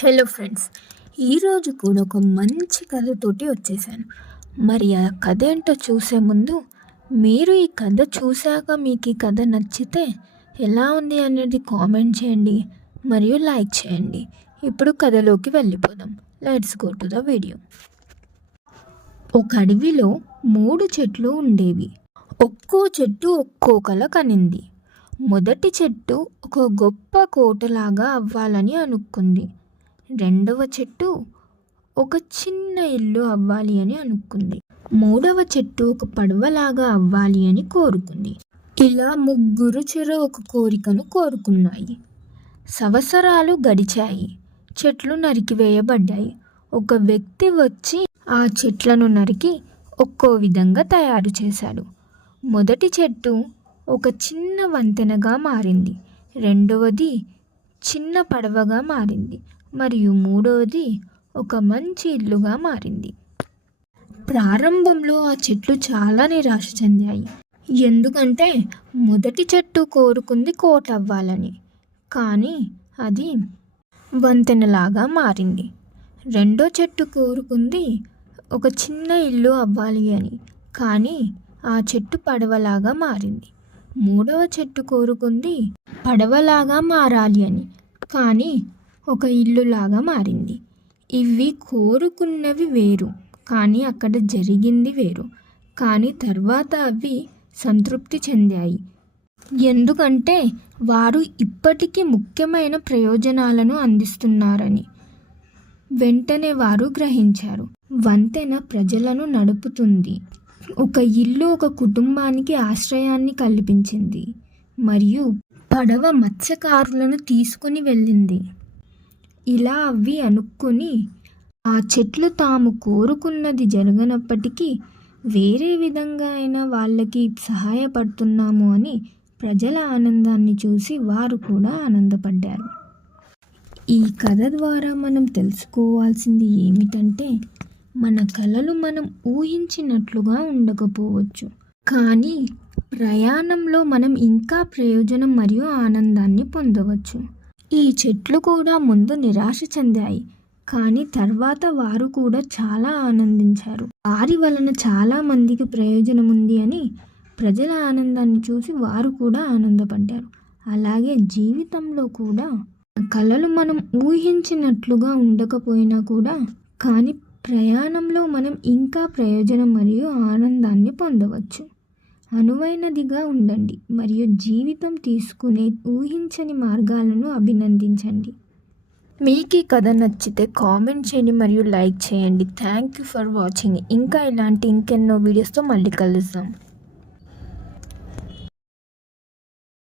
Hello friends, ఈరోజు కూడా ఒక మంచి కథతోటి వచ్చేసాను. మరి ఆ కథ ఏంటో చూసే ముందు మీరు ఈ కథ చూశాక మీకు ఈ కథ నచ్చితే ఎలా ఉంది అనేది కామెంట్ చేయండి మరియు లైక్ చేయండి. ఇప్పుడు కథలోకి వెళ్ళిపోదాం. Let's go to the video. ఒక అడవిలో 3 చెట్లు ఉండేవి. ఒక్కో చెట్టు ఒక్కో కల కనింది. మొదటి చెట్టు ఒక గొప్ప కోటలాగా అవ్వాలని అనుకుంది. రెండవ చెట్టు ఒక చిన్న ఇల్లు అవ్వాలి అని అనుకుంది. మూడవ చెట్టు ఒక పడవలాగా అవ్వాలి అని కోరుకుంది. ఇలా ముగ్గురు ఒక కోరికను కోరుకున్నాయి. సంవత్సరాలు గడిచాయి. చెట్లు నరికివేయబడ్డాయి. ఒక వ్యక్తి వచ్చి ఆ చెట్లను నరికి ఒక్కో విధంగా తయారు చేశాడు. మొదటి చెట్టు ఒక చిన్న వంతెనగా మారింది. రెండవది చిన్న పడవగా మారింది మరియు మూడవది ఒక మంచి ఇల్లుగా మారింది. ప్రారంభంలో ఆ చెట్లు చాలా నిరాశ చెందాయి. ఎందుకంటే మొదటి చెట్టు కోరుకుంది కోట అవ్వాలని, కానీ అది వంతెనలాగా మారింది. రెండో చెట్టు కోరుకుంది ఒక చిన్న ఇల్లు అవ్వాలి అని, కానీ ఆ చెట్టు పడవలాగా మారింది. మూడవ చెట్టు కోరుకుంది పడవలాగా మారాలి అని, కానీ ఒక ఇల్లులాగా మారింది. ఇవి కోరుకున్నవి వేరు, కానీ అక్కడ జరిగింది వేరు. కానీ తర్వాత అవి సంతృప్తి చెందాయి, ఎందుకంటే వారు ఇప్పటికీ ముఖ్యమైన ప్రయోజనాలను అందిస్తున్నారని. వెంటనే వారు గ్రహించారు. వంతెన ప్రజలను నడుపుతుంది. ఒక ఇల్లు ఒక కుటుంబానికి ఆశ్రయాన్ని కల్పించింది మరియు పడవ మత్స్యకారులను తీసుకుని వెళ్ళింది. ఇలా అవి అనుకుని ఆ చెట్లు తాము కోరుకున్నది జరగనప్పటికీ వేరే విధంగా అయినా వాళ్ళకి సహాయపడుతున్నాము అని ప్రజల ఆనందాన్ని చూసి వారు కూడా ఆనందపడ్డారు. ఈ కథ ద్వారా మనం తెలుసుకోవాల్సింది ఏమిటంటే, మన కలలు మనం ఊహించినట్లుగా ఉండకపోవచ్చు, కానీ ప్రయాణంలో మనం ఇంకా ప్రయోజనం మరియు ఆనందాన్ని పొందవచ్చు. ఈ చెట్లు కూడా ముందు నిరాశ చెందాయి, కానీ తర్వాత వారు కూడా చాలా ఆనందించారు. వారి వలన చాలా మందికి ప్రయోజనం ఉంది అని ప్రజల ఆనందాన్ని చూసి వారు కూడా ఆనందపడ్డారు. అలాగే జీవితంలో కూడా కలలు మనం ఊహించినట్లుగా ఉండకపోయినా కూడా, కానీ ప్రయాణంలో మనం ఇంకా ప్రయోజనం మరియు ఆనందాన్ని పొందవచ్చు. అనువైనదిగా ఉండండి మరియు జీవితం తీసుకునే ఊహించని మార్గాలను అభినందించండి. మీకు ఈ కథ నచ్చితే కామెంట్ చేయండి మరియు లైక్ చేయండి. Thank you for watching. ఇంకా ఇలాంటి ఇంకెన్నో వీడియోస్తో మళ్ళీ కలుద్దాం.